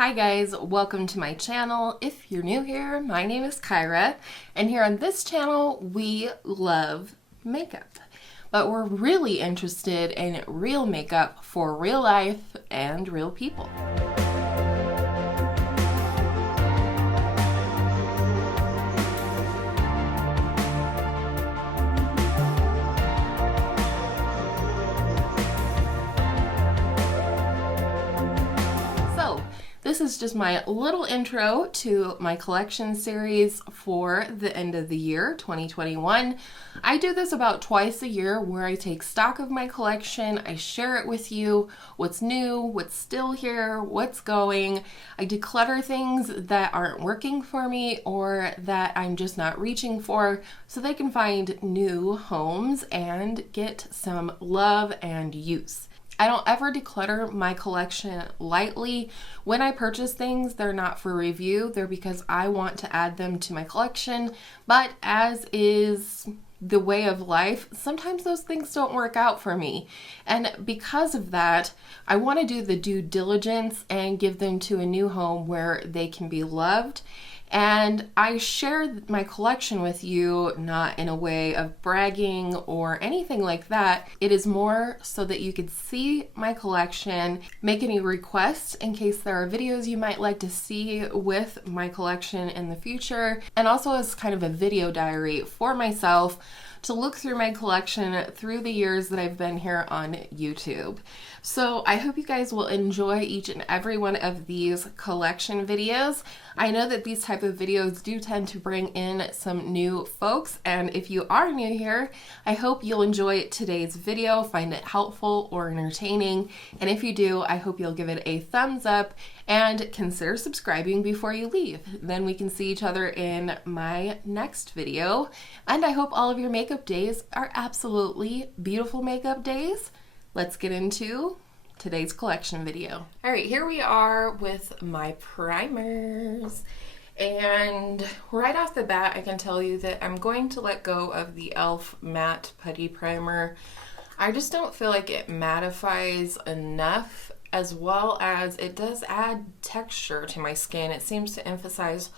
Hi guys, welcome to my channel. If you're new here, my name is Kyra, and here on this channel we love makeup. But we're really interested in real makeup for real life and real people. This is just my little intro to my collection series for the end of the year, 2021. I do this about twice a year where I take stock of my collection, I share it with you, what's new, what's still here, what's going. I declutter things that aren't working for me or that I'm just not reaching for so they can find new homes and get some love and use. I don't ever declutter my collection lightly. When I purchase things, they're not for review. They're because I want to add them to my collection. But as is the way of life, sometimes those things don't work out for me. And because of that, I want to do the due diligence and give them to a new home where they can be loved. And I share my collection with you not in a way of bragging or anything like that. It is more so that you could see my collection, make any requests in case there are videos you might like to see with my collection in the future, and also as kind of a video diary for myself to look through my collection through the years that I've been here on YouTube. So I hope you guys will enjoy each and every one of these collection videos. I know that these type of videos do tend to bring in some new folks, and if you are new here, I hope you'll enjoy today's video, find it helpful or entertaining, and if you do, I hope you'll give it a thumbs up and consider subscribing before you leave. Then we can see each other in my next video, and I hope all of your makeup days are absolutely beautiful makeup days. Let's get into today's collection video. All right, here we are with my primers. And right off the bat, I can tell you that I'm going to let go of the e.l.f. Matte Putty Primer. I just don't feel like it mattifies enough, as well as it does add texture to my skin. It seems to emphasize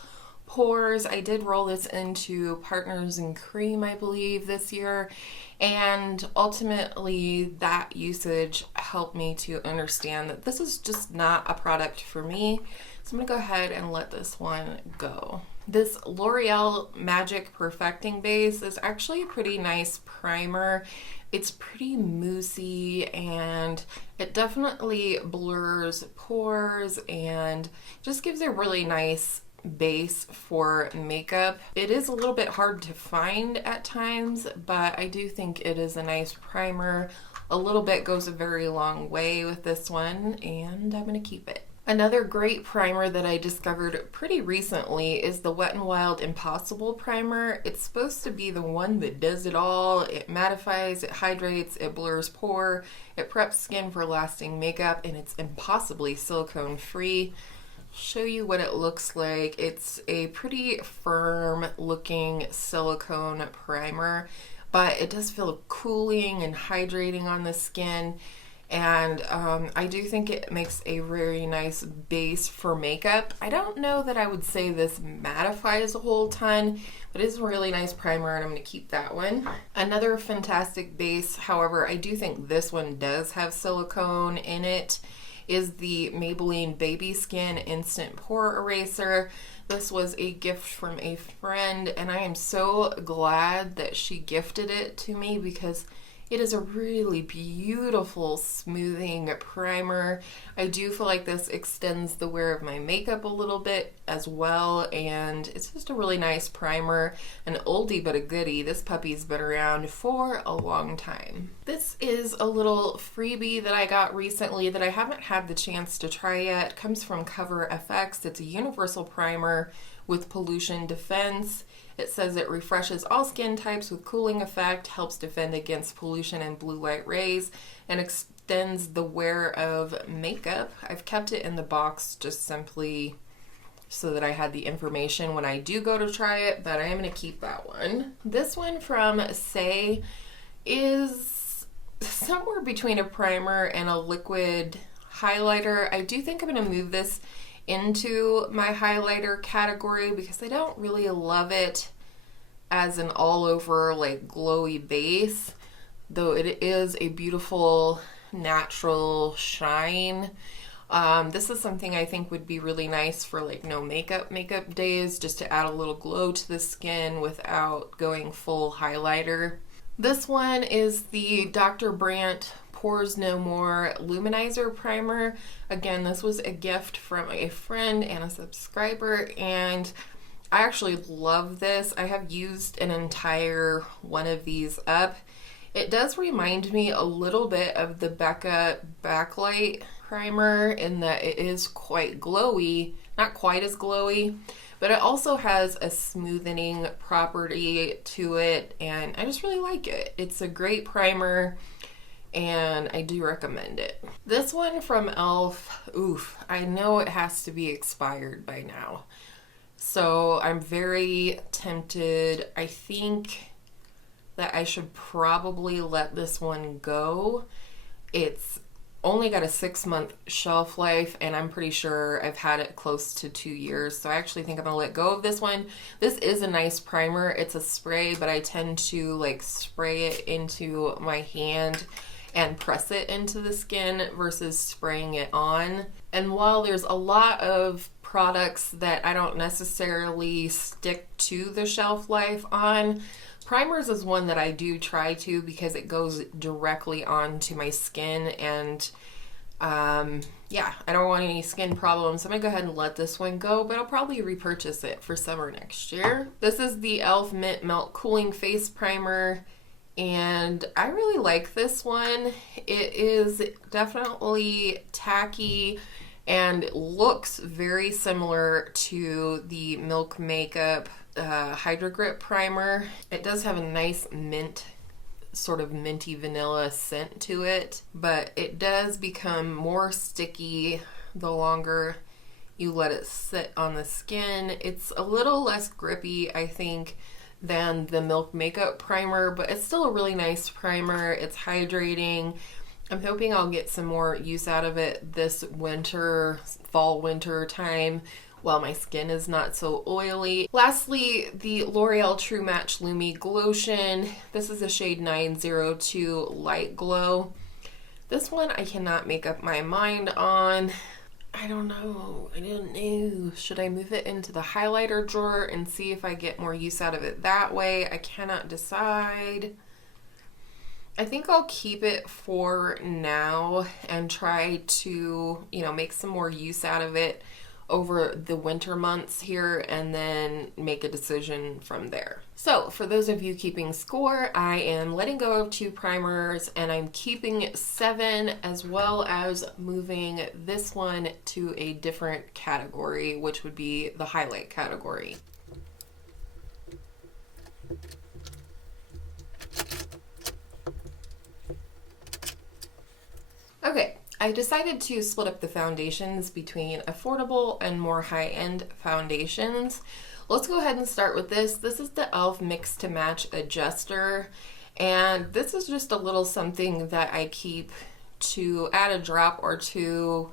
pores. I did roll this into Partners in Cream, I believe, this year, and ultimately that usage helped me to understand that this is just not a product for me. So I'm gonna go ahead and let this one go. This L'Oreal Magic Perfecting Base is actually a pretty nice primer. It's pretty moussey and it definitely blurs pores and just gives a really nice base for makeup. It is a little bit hard to find at times, but I do think it is a nice primer. A little bit goes a very long way with this one, and I'm gonna keep it. Another great primer that I discovered pretty recently is the Wet n Wild Impossible Primer. It's supposed to be the one that does it all. It mattifies, it hydrates, it blurs pore, it preps skin for lasting makeup, and it's impossibly silicone free. Show you what it looks like. It's a pretty firm looking silicone primer, but it does feel cooling and hydrating on the skin, and I do think it makes a very nice base for makeup. I don't know that I would say this mattifies a whole ton, but it is a really nice primer, and I'm going to keep that one. Another fantastic base, however, I do think this one does have silicone in it, is the Maybelline Baby Skin Instant Pore Eraser. This was a gift from a friend, and I am so glad that she gifted it to me because it is a really beautiful smoothing primer. I do feel like this extends the wear of my makeup a little bit as well, and it's just a really nice primer. An oldie but a goodie. This puppy's been around for a long time. This is a little freebie that I got recently that I haven't had the chance to try yet. It comes from Cover FX. It's a universal primer with pollution defense. It says it refreshes all skin types with cooling effect, helps defend against pollution and blue light rays, and extends the wear of makeup. I've kept it in the box just simply so that I had the information when I do go to try it, but I am going to keep that one. This one from Say is somewhere between a primer and a liquid highlighter. I do think I'm going to move this into my highlighter category because I don't really love it as an all over like glowy base, though it is a beautiful natural shine. This is something I think would be really nice for like no makeup days, just to add a little glow to the skin without going full highlighter. This one is the Dr. Brandt Pores No More Luminizer Primer. Again, this was a gift from a friend and a subscriber, and I actually love this. I have used an entire one of these up. It does remind me a little bit of the Becca Backlight Primer in that it is quite glowy, not quite as glowy, but it also has a smoothing property to it, and I just really like it. It's a great primer, and I do recommend it. This one from e.l.f., oof, I know it has to be expired by now, so I'm very tempted. I think that I should probably let this one go. It's only got a 6-month shelf life, and I'm pretty sure I've had it close to 2 years, so I actually think I'm gonna let go of this one. This is a nice primer. It's a spray, but I tend to like spray it into my hand and press it into the skin versus spraying it on. And while there's a lot of products that I don't necessarily stick to the shelf life on, primers is one that I do try to, because it goes directly onto my skin, and yeah, I don't want any skin problems. So I'm gonna go ahead and let this one go, but I'll probably repurchase it for summer next year. This is the e.l.f. Mint Melt Cooling Face Primer, and I really like this one. It is definitely tacky and looks very similar to the Milk Makeup Hydro Grip Primer. It does have a nice mint, sort of minty vanilla scent to it, but it does become more sticky the longer you let it sit on the skin. It's a little less grippy, I think, than the Milk Makeup Primer, but it's still a really nice primer. It's hydrating. I'm hoping I'll get some more use out of it this winter, fall winter time, while my skin is not so oily. Lastly, the L'Oreal True Match Lumi Glotion. This is a shade 902 Light Glow. This one I cannot make up my mind on. I don't know. Should I move it into the highlighter drawer and see if I get more use out of it that way? I cannot decide. I think I'll keep it for now and try to, make some more use out of it over the winter months here, and then make a decision from there. So for those of you keeping score, I am letting go of 2 primers, and I'm keeping 7, as well as moving this one to a different category, which would be the highlight category. Okay, I decided to split up the foundations between affordable and more high-end foundations. Let's go ahead and start with this. This is the e.l.f. Mix to Match Adjuster, and this is just a little something that I keep to add a drop or two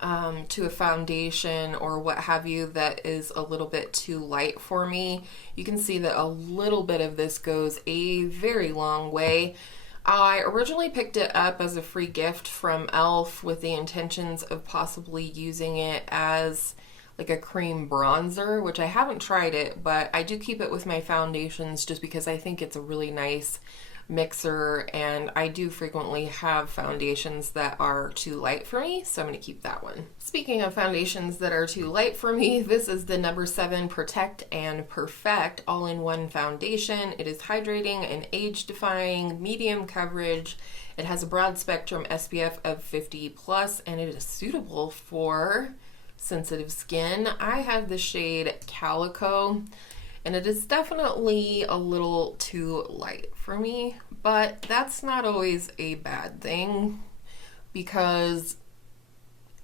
to a foundation or what have you that is a little bit too light for me. You can see that a little bit of this goes a very long way. I originally picked it up as a free gift from e.l.f. with the intentions of possibly using it as like a cream bronzer, which I haven't tried it, but I do keep it with my foundations just because I think it's a really nice mixer, and I do frequently have foundations that are too light for me, so I'm going to keep that one. Speaking of foundations that are too light for me, this is the number 7 Protect and Perfect all-in-one foundation. It is hydrating and age-defying, medium coverage. It has a broad spectrum SPF of 50+, and it is suitable for sensitive skin. I have the shade Calico, and it is definitely a little too light for me, but that's not always a bad thing, because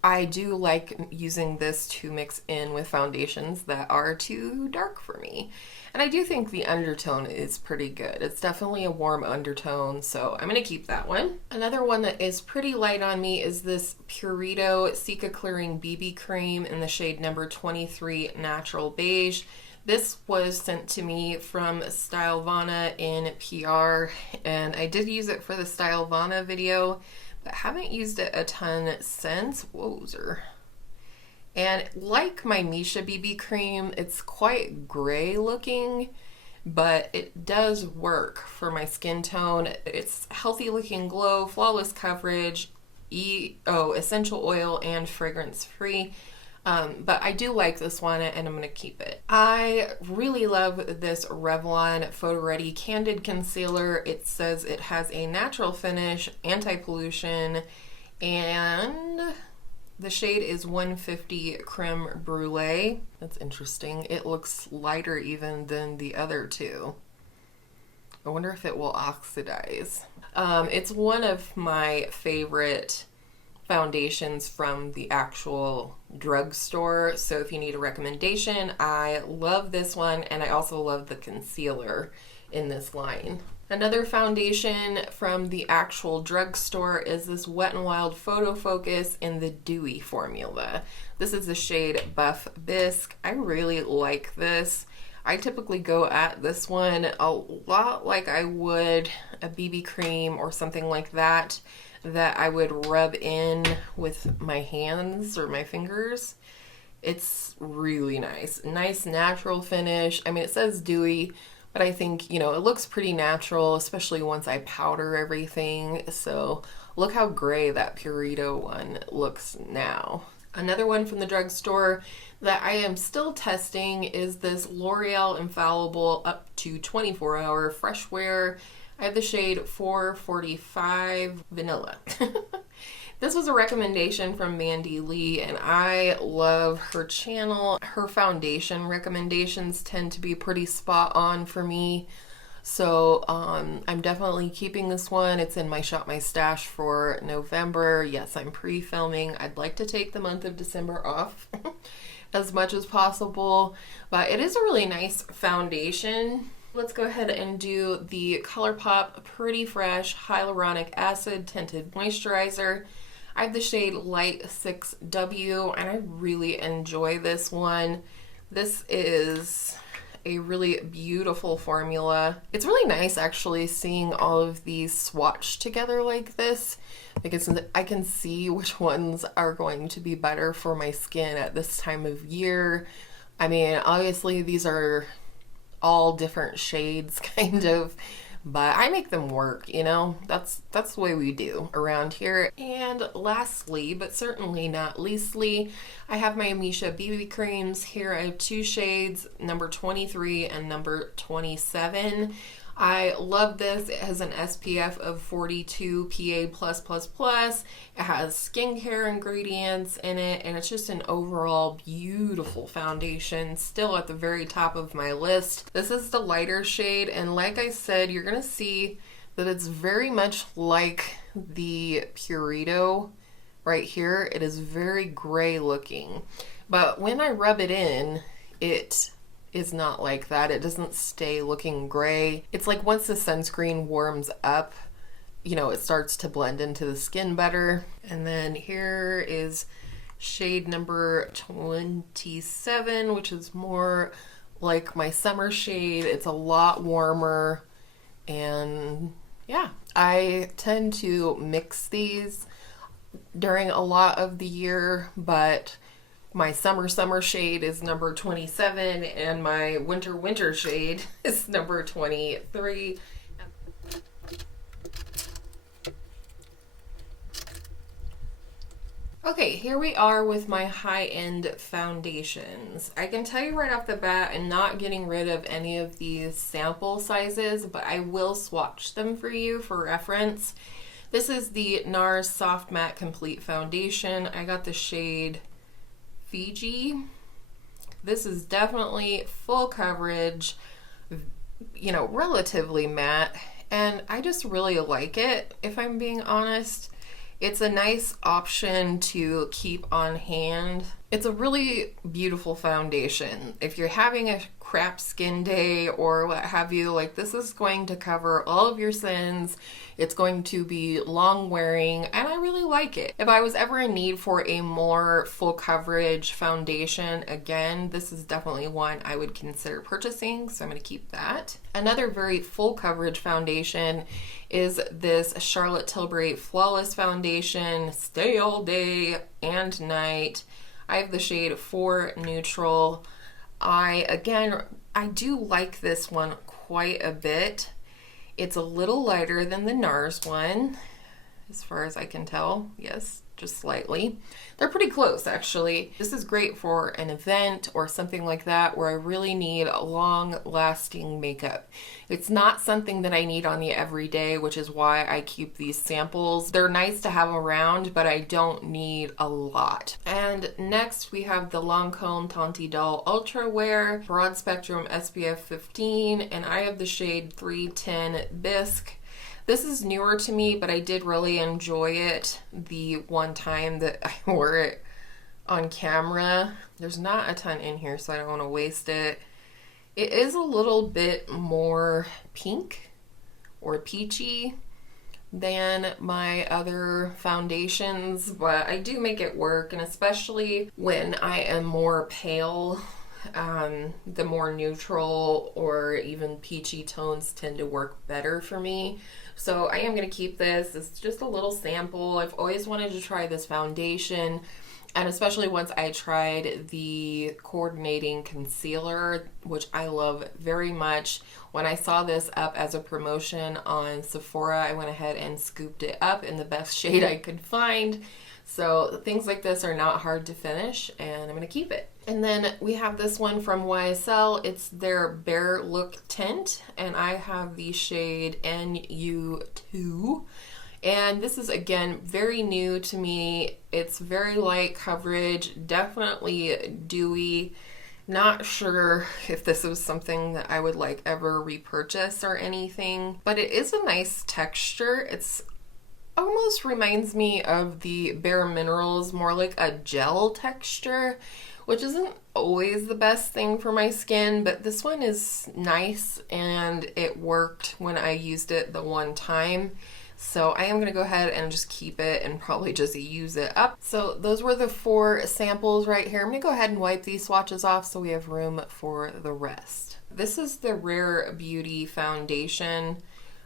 I do like using this to mix in with foundations that are too dark for me. And I do think the undertone is pretty good. It's definitely a warm undertone, so I'm gonna keep that one. Another one that is pretty light on me is this Purito Cica Clearing BB Cream in the shade number 23 Natural Beige. This was sent to me from Stylovana in PR, and I did use it for the Stylovana video, but haven't used it a ton since. Wowzer. And like my MIssha BB cream, it's quite gray looking, but it does work for my skin tone. It's healthy looking glow, flawless coverage, essential oil, and fragrance free. But I do like this one and I'm going to keep it. I really love this Revlon PhotoReady Candid Concealer. It says it has a natural finish, anti-pollution, and the shade is 150 Crème Brûlée. That's interesting. It looks lighter even than the other two. I wonder if it will oxidize. It's one of my favorite foundations from the actual drugstore, so if you need a recommendation, I love this one, and I also love the concealer in this line. Another foundation from the actual drugstore is this Wet n Wild PhotoFocus in the Dewy formula. This is the shade Buff Bisque. I really like this. I typically go at this one a lot like I would a BB cream or something like that I would rub in with my hands or my fingers. It's really nice. Nice natural finish. I mean, it says dewy, but I think, it looks pretty natural, especially once I powder everything. So look how gray that Purito one looks now. Another one from the drugstore that I am still testing is this L'Oreal Infallible up to 24-hour fresh wear. I have the shade 445 Vanilla. This was a recommendation from Mandy Lee, and I love her channel. Her foundation recommendations tend to be pretty spot on for me. So I'm definitely keeping this one. It's in my Shop My Stash for November. Yes, I'm pre-filming. I'd like to take the month of December off as much as possible, but it is a really nice foundation. Let's go ahead and do the ColourPop Pretty Fresh Hyaluronic Acid Tinted Moisturizer. I have the shade Light 6W, and I really enjoy this one. This is a really beautiful formula. It's really nice actually seeing all of these swatched together like this, because I can see which ones are going to be better for my skin at this time of year. I mean, obviously these are all different shades kind of, but I make them work, that's the way we do around here. And lastly, but certainly not leastly, I have my MIssha BB creams. Here I have two shades, number 23 and number 27. I love this. It has an SPF of 42 PA+++. It has skincare ingredients in it, and it's just an overall beautiful foundation, still at the very top of my list. This is the lighter shade, and like I said, you're gonna see that it's very much like the Purito right here. It is very gray looking, but when I rub it in, it is not like that. It doesn't stay looking gray. It's like once the sunscreen warms up, it starts to blend into the skin better. And then here is shade number 27, which is more like my summer shade. It's a lot warmer, and yeah, I tend to mix these during a lot of the year, but my summer shade is number 27, and my winter shade is number 23. Okay, here we are with my high-end foundations. I can tell you right off the bat, I'm not getting rid of any of these sample sizes, but I will swatch them for you for reference. This is the NARS Soft Matte Complete Foundation. I got the shade Fiji. This is definitely full coverage, relatively matte, and I just really like it, if I'm being honest. It's a nice option to keep on hand. It's a really beautiful foundation. If you're having a crap skin day or what have you, like, this is going to cover all of your sins. It's going to be long wearing, and I really like it. If I was ever in need for a more full coverage foundation, again, this is definitely one I would consider purchasing, so I'm going to keep that. Another very full coverage foundation is this Charlotte Tilbury Flawless Foundation, Stay All Day and Night. I have the shade 4 Neutral. I do like this one quite a bit. It's a little lighter than the NARS one, as far as I can tell. Yes, just slightly. They're pretty close, actually. This is great for an event or something like that where I really need a long-lasting makeup. It's not something that I need on the everyday, which is why I keep these samples. They're nice to have around, but I don't need a lot. And next we have the Lancome Tanti Doll Ultra Wear Broad Spectrum SPF 15, and I have the shade 310 Bisque. This is newer to me, but I did really enjoy it the one time that I wore it on camera. There's not a ton in here, so I don't want to waste it. It is a little bit more pink or peachy than my other foundations, but I do make it work, and especially when I am more pale, the more neutral or even peachy tones tend to work better for me. So I am going to keep this. It's just a little sample. I've always wanted to try this foundation, and especially once I tried the coordinating concealer, which I love very much. When I saw this up as a promotion on Sephora, I went ahead and scooped it up in the best shade I could find. So things like this are not hard to finish, and I'm going to keep it. And then we have this one from YSL. It's their Bare Look Tint, and I have the shade NU2. And this is, again, very new to me. It's very light coverage, definitely dewy. Not sure if this was something that I would like ever repurchase or anything, but it is a nice texture. It's almost reminds me of the Bare Minerals, more like a gel texture, which isn't always the best thing for my skin, but this one is nice and it worked when I used it the one time. So I am going to go ahead and just keep it and probably just use it up. So those were the 4 samples right here. I'm going to go ahead and wipe these swatches off so we have room for the rest. This is the Rare Beauty foundation.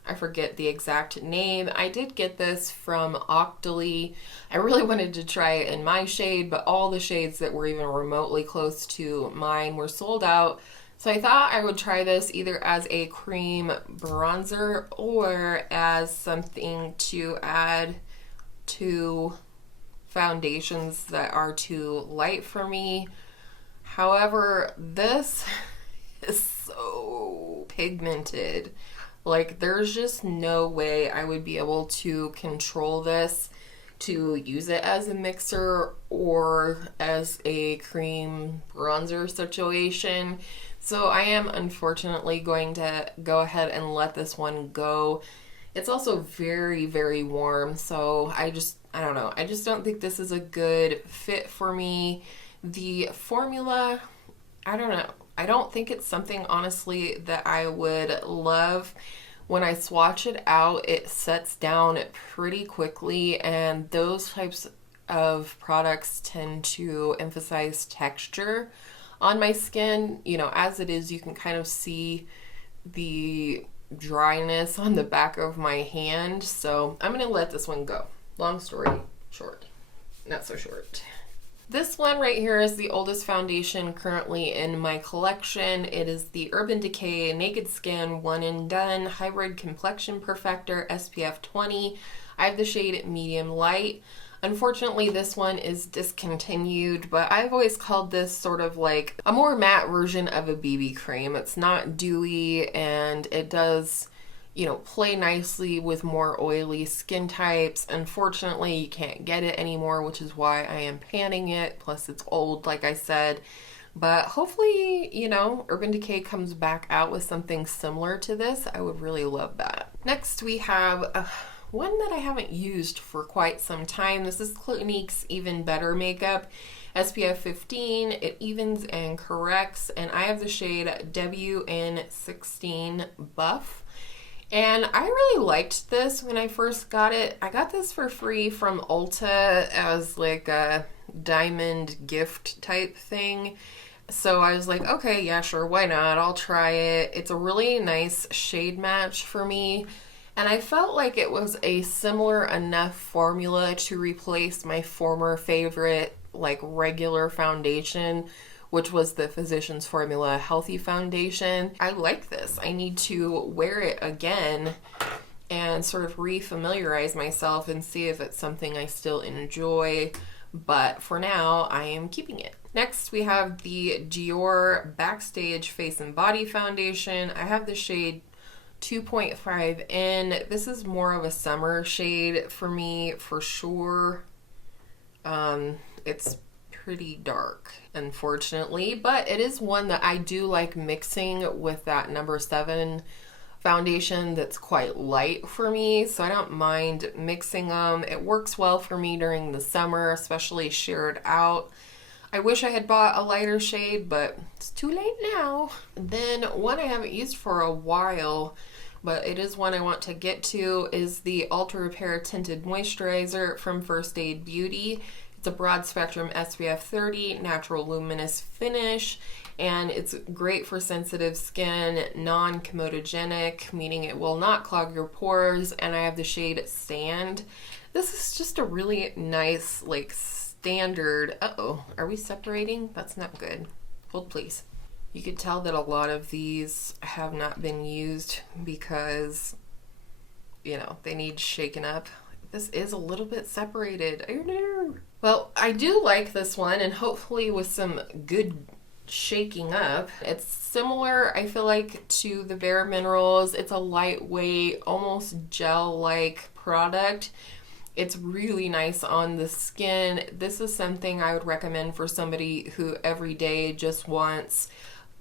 I forget the exact name. I did get this from Octoly. I really wanted to try it in my shade, but all the shades that were even remotely close to mine were sold out. So I thought I would try this either as a cream bronzer or as something to add to foundations that are too light for me. However, this is so pigmented. Like, there's just no way I would be able to control this to use it as a mixer or as a cream bronzer situation. So I am unfortunately going to go ahead and let this one go. It's also very, very warm, so I don't know. I just don't think this is a good fit for me. The formula, I don't know. I don't think it's something, honestly, that I would love. When I swatch it out, it sets down pretty quickly, and those types of products tend to emphasize texture on my skin. You know, as it is, you can kind of see the dryness on the back of my hand, so I'm going to let this one go. Long story short. Not so short. This one right here is the oldest foundation currently in my collection. It is the Urban Decay Naked Skin One and Done Hybrid Complexion Perfector SPF 20. I have the shade Medium Light. Unfortunately, this one is discontinued, but I've always called this sort of like a more matte version of a BB cream. It's not dewy, and it does, you know, play nicely with more oily skin types. Unfortunately, you can't get it anymore, which is why I am panning it. Plus, it's old, like I said. But hopefully, you know, Urban Decay comes back out with something similar to this. I would really love that. Next, we have one that I haven't used for quite some time. This is Clinique's Even Better Makeup. SPF 15, it evens and corrects, and I have the shade WN16 Buff. And I really liked this when I first got it. I got this for free from Ulta as like a diamond gift type thing. So I was like, okay, yeah, sure, why not? I'll try it. It's a really nice shade match for me. And I felt like it was a similar enough formula to replace my former favorite, like regular foundation, which was the Physicians Formula Healthy Foundation. I like this. I need to wear it again and sort of re-familiarize myself and see if it's something I still enjoy. But for now, I am keeping it. Next, we have the Dior Backstage Face and Body Foundation. I have the shade 2.5N. This is more of a summer shade for me, for sure. It's pretty dark, unfortunately, but it is one that I do like mixing with that number 7 foundation that's quite light for me, so I don't mind mixing them. It works well for me during the summer, especially sheared out. I wish I had bought a lighter shade, but it's too late now. Then one I haven't used for a while, but it is one I want to get to, is the Ultra Repair Tinted Moisturizer from First Aid Beauty. It's a broad spectrum SPF 30 natural luminous finish, and it's great for sensitive skin, non-comedogenic, meaning it will not clog your pores, and I have the shade Sand. This is just a really nice, like, standard, uh-oh, are we separating? That's not good. Hold please. You could tell that a lot of these have not been used because, you know, they need shaken up. This is a little bit separated. I know. Well, I do like this one, and hopefully with some good shaking up. It's similar, I feel like, to the Bare Minerals. It's a lightweight, almost gel-like product. It's really nice on the skin. This is something I would recommend for somebody who every day just wants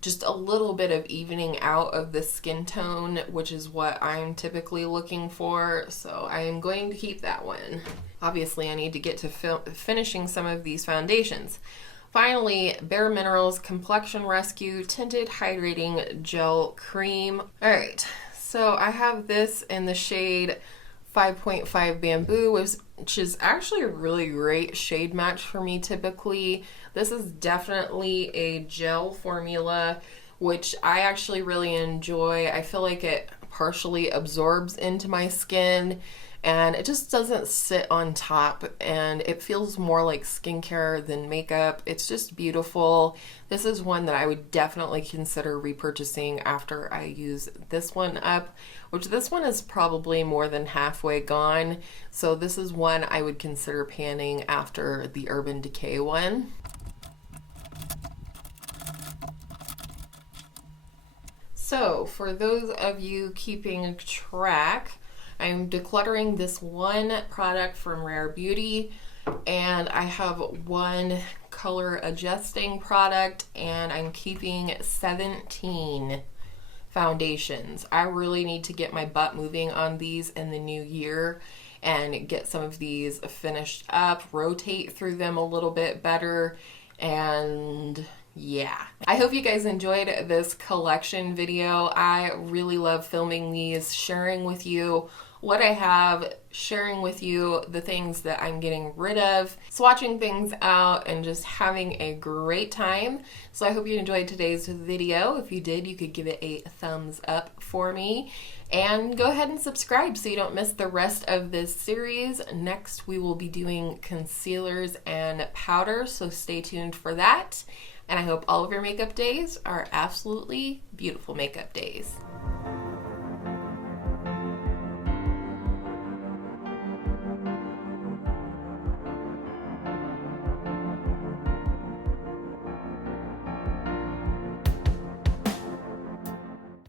just a little bit of evening out of the skin tone, which is what I'm typically looking for. So I am going to keep that one. Obviously, I need to get to finishing some of these foundations. Finally, Bare Minerals Complexion Rescue Tinted Hydrating Gel Cream. All right, so I have this in the shade 5.5 Bamboo, which is actually a really great shade match for me typically. This is definitely a gel formula, which I actually really enjoy. I feel like it partially absorbs into my skin, and it just doesn't sit on top, and it feels more like skincare than makeup. It's just beautiful. This is one that I would definitely consider repurchasing after I use this one up, which this one is probably more than halfway gone. So this is one I would consider panning after the Urban Decay one. So for those of you keeping track, I'm decluttering this one product from Rare Beauty, and I have one color adjusting product, and I'm keeping 17 foundations. I really need to get my butt moving on these in the new year and get some of these finished up, rotate through them a little bit better, and yeah. I hope you guys enjoyed this collection video. I really love filming these, sharing with you what I have, sharing with you the things that I'm getting rid of, swatching things out, and just having a great time. So I hope you enjoyed today's video. If you did, you could give it a thumbs up for me. And go ahead and subscribe so you don't miss the rest of this series. Next, we will be doing concealers and powders, so stay tuned for that. And I hope all of your makeup days are absolutely beautiful makeup days.